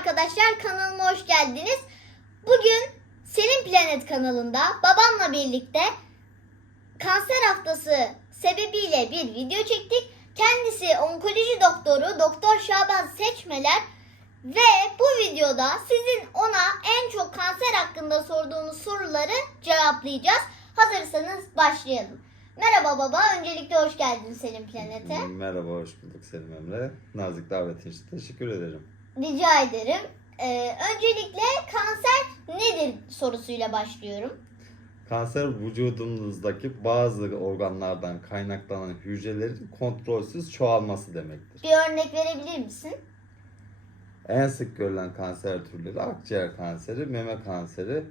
arkadaşlar kanalıma hoş geldiniz. Bugün Senin Planet kanalında babamla birlikte kanser haftası sebebiyle bir video çektik. Kendisi onkoloji doktoru Doktor Şaban Seçmeler ve bu videoda sizin ona en çok kanser hakkında sorduğunuz soruları cevaplayacağız. Hazırsanız başlayalım. Merhaba baba, öncelikle hoş geldin Senin Planet'e. Merhaba, hoş bulduk Selim Emre. Nazik davetin için teşekkür ederim. Rica ederim. Ee, öncelikle kanser nedir sorusuyla başlıyorum. Kanser vücudumuzdaki bazı organlardan kaynaklanan hücrelerin kontrolsüz çoğalması demektir. Bir örnek verebilir misin? En sık görülen kanser türleri akciğer kanseri, meme kanseri,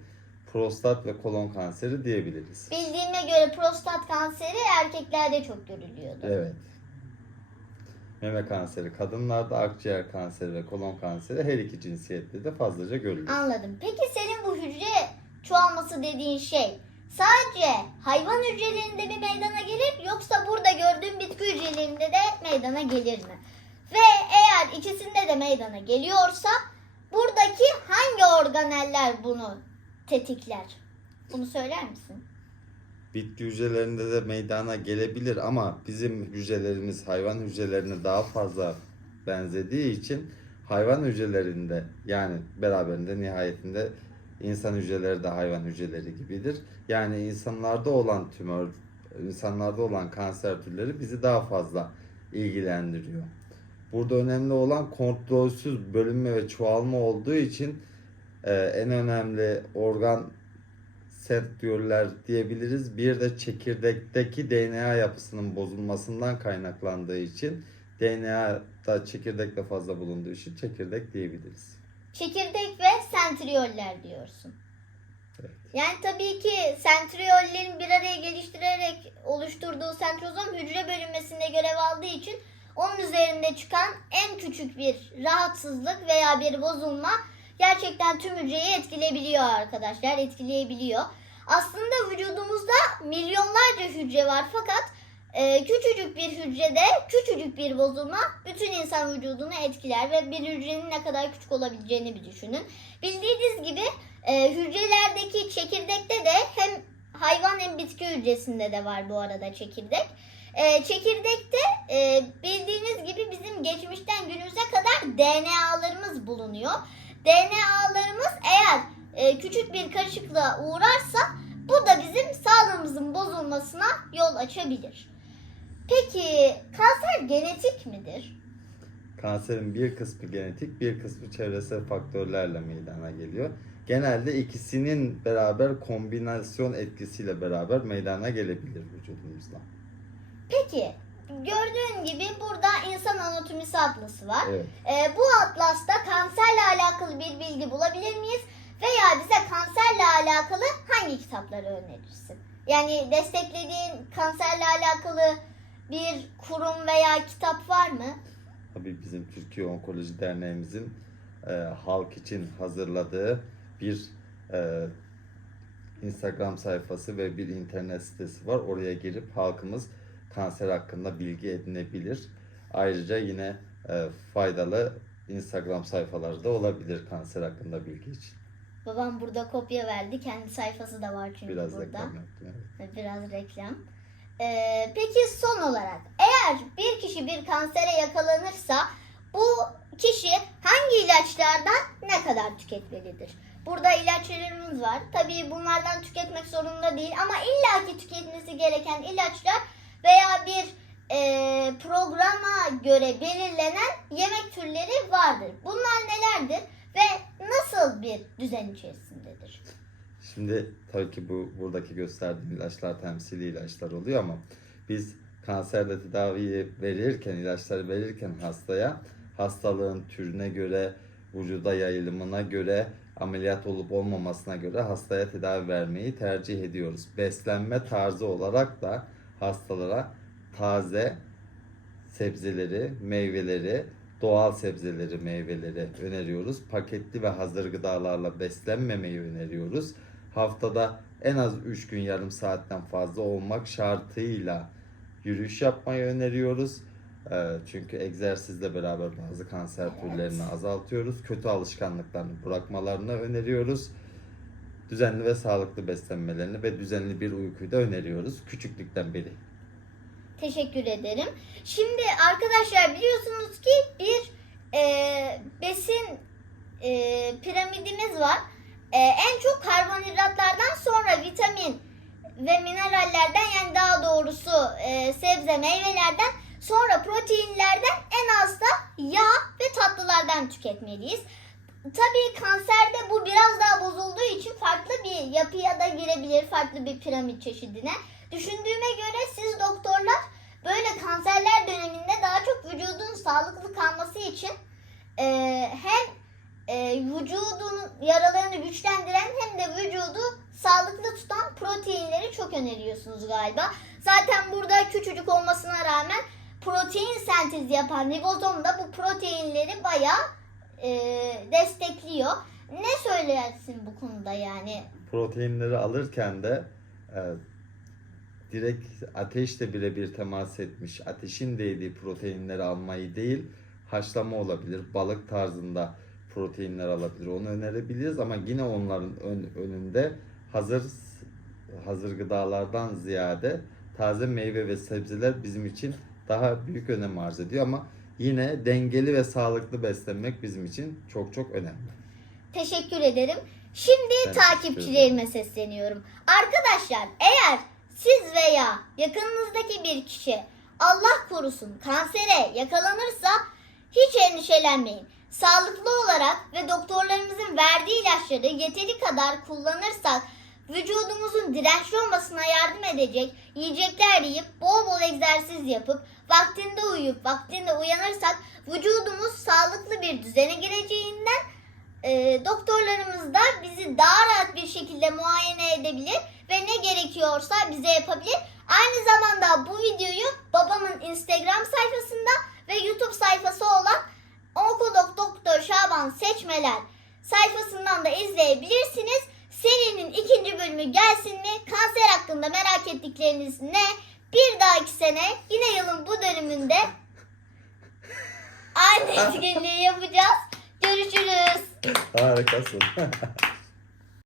prostat ve kolon kanseri diyebiliriz. Bildiğime göre prostat kanseri erkeklerde çok görülüyordu. Evet. Meme kanseri kadınlarda, akciğer kanseri ve kolon kanseri her iki cinsiyette de fazlaca görülür. Anladım. Peki senin bu hücre çoğalması dediğin şey sadece hayvan hücrelerinde mi meydana gelir yoksa burada gördüğün bitki hücrelerinde de meydana gelir mi? Ve eğer ikisinde de meydana geliyorsa buradaki hangi organeller bunu tetikler? Bunu söyler misin? Bitki hücrelerinde de meydana gelebilir ama bizim hücrelerimiz hayvan hücrelerine daha fazla benzediği için hayvan hücrelerinde yani beraberinde nihayetinde insan hücreleri de hayvan hücreleri gibidir. Yani insanlarda olan tümör, insanlarda olan kanser türleri bizi daha fazla ilgilendiriyor. Burada önemli olan kontrolsüz bölünme ve çoğalma olduğu için e, en önemli organ sentriyöller diyebiliriz. Bir de çekirdekteki DNA yapısının bozulmasından kaynaklandığı için DNA'da çekirdekte fazla bulunduğu için çekirdek diyebiliriz. Çekirdek ve sentriyoller diyorsun. Evet. Yani tabii ki sentriyollerin bir araya geliştirerek oluşturduğu sentrozom hücre bölünmesinde görev aldığı için onun üzerinde çıkan en küçük bir rahatsızlık veya bir bozulma gerçekten tüm hücreyi etkileyebiliyor arkadaşlar, etkileyebiliyor. Aslında vücudumuzda milyonlarca hücre var fakat e, küçücük bir hücrede küçücük bir bozulma bütün insan vücudunu etkiler ve bir hücrenin ne kadar küçük olabileceğini bir düşünün. Bildiğiniz gibi e, hücrelerdeki çekirdekte de hem hayvan hem bitki hücresinde de var bu arada çekirdek. E, çekirdekte e, bildiğiniz gibi bizim geçmişten günümüze kadar DNA'larımız bulunuyor. DNA'larımız eğer e, küçük bir karışıklığa uğrarsa bozulmasına yol açabilir. Peki kanser genetik midir? Kanserin bir kısmı genetik, bir kısmı çevresel faktörlerle meydana geliyor. Genelde ikisinin beraber kombinasyon etkisiyle beraber meydana gelebilir vücudumuzda. Peki gördüğün gibi burada insan anatomisi atlası var. Evet. Ee, bu atlasta kanserle alakalı bir bilgi bulabilir miyiz? Veya bize kanserle alakalı hangi kitapları önerirsin? Yani desteklediğin kanserle alakalı bir kurum veya kitap var mı? Tabii bizim Türkiye Onkoloji Derneğimizin e, halk için hazırladığı bir e, Instagram sayfası ve bir internet sitesi var. Oraya girip halkımız kanser hakkında bilgi edinebilir. Ayrıca yine e, faydalı Instagram sayfaları da olabilir kanser hakkında bilgi için. Babam burada kopya verdi. Kendi sayfası da var çünkü Biraz burada. reklam yaptım. Evet. Biraz reklam. Ee, peki son olarak eğer bir kişi bir kansere yakalanırsa bu kişi hangi ilaçlardan ne kadar tüketmelidir? Burada ilaçlarımız var. Tabii bunlardan tüketmek zorunda değil ama illaki tüketmesi gereken ilaçlar veya bir e, programa göre belirlenen yemek türleri vardır. Bunlar nelerdir nasıl bir düzen içerisindedir? Şimdi tabii ki bu buradaki gösterdiğim ilaçlar temsili ilaçlar oluyor ama biz kanserde tedaviyi verirken, ilaçları verirken hastaya hastalığın türüne göre, vücuda yayılımına göre, ameliyat olup olmamasına göre hastaya tedavi vermeyi tercih ediyoruz. Beslenme tarzı olarak da hastalara taze sebzeleri, meyveleri, doğal sebzeleri, meyveleri öneriyoruz. Paketli ve hazır gıdalarla beslenmemeyi öneriyoruz. Haftada en az 3 gün yarım saatten fazla olmak şartıyla yürüyüş yapmayı öneriyoruz. Ee, çünkü egzersizle beraber bazı kanser türlerini azaltıyoruz. Kötü alışkanlıklarını bırakmalarını öneriyoruz. Düzenli ve sağlıklı beslenmelerini ve düzenli bir uykuyu da öneriyoruz küçüklükten beri. Teşekkür ederim. Şimdi arkadaşlar biliyorsunuz ki bir e, besin e, piramidimiz var. E, en çok karbonhidratlardan sonra vitamin ve minerallerden yani doğrusu e, sebze meyvelerden sonra proteinlerden en az da yağ ve tatlılardan tüketmeliyiz. Tabii kanserde bu biraz daha bozulduğu için farklı bir yapıya da girebilir, farklı bir piramit çeşidine. Düşündüğüme göre siz doktorlar böyle kanserler döneminde daha çok vücudun sağlıklı kalması için e, hem e, vücudun yaralarını güçlendiren hem de vücudu sağlıklı tutan proteinleri çok öneriyorsunuz galiba. Zaten burada küçücük olmasına rağmen protein sentezi yapan ribozom da bu proteinleri bayağı e, destekliyor. Ne söylersin bu konuda yani? Proteinleri alırken de e, direkt ateşle birebir temas etmiş, ateşin değdiği proteinleri almayı değil, haşlama olabilir, balık tarzında proteinler alabilir. Onu önerebiliriz ama yine onların ön- önünde hazır hazır gıdalardan ziyade taze meyve ve sebzeler bizim için daha büyük önem arz ediyor ama yine dengeli ve sağlıklı beslenmek bizim için çok çok önemli. Teşekkür ederim. Şimdi Ben takipçilerime sesleniyorum. Arkadaşlar eğer siz veya yakınınızdaki bir kişi Allah korusun kansere yakalanırsa hiç endişelenmeyin. Sağlıklı olarak ve doktorlarımızın verdiği ilaçları yeteri kadar kullanırsak vücudumuzun dirençli olmasına yardım edecek yiyecekler yiyip bol bol egzersiz yapıp vaktinde uyuyup vaktinde uyanırsak vücudumuz sağlıklı bir düzene gireceğinden e, doktorlarımız da bizi daha rahat bir şekilde muayene edebilir ve ne gerekiyorsa bize yapabilir. Aynı zamanda bu videoyu babamın Instagram sayfasında ve YouTube sayfası olan Onkolog Doktor Şaban Seçmeler sayfasından da izleyebilirsiniz. Serinin ikinci bölümü gelsin mi? Kanser hakkında merak ettikleriniz ne? Bir dahaki sene yine yılın bu dönümünde aynı etkinliği yapacağız. Görüşürüz. Harikasın.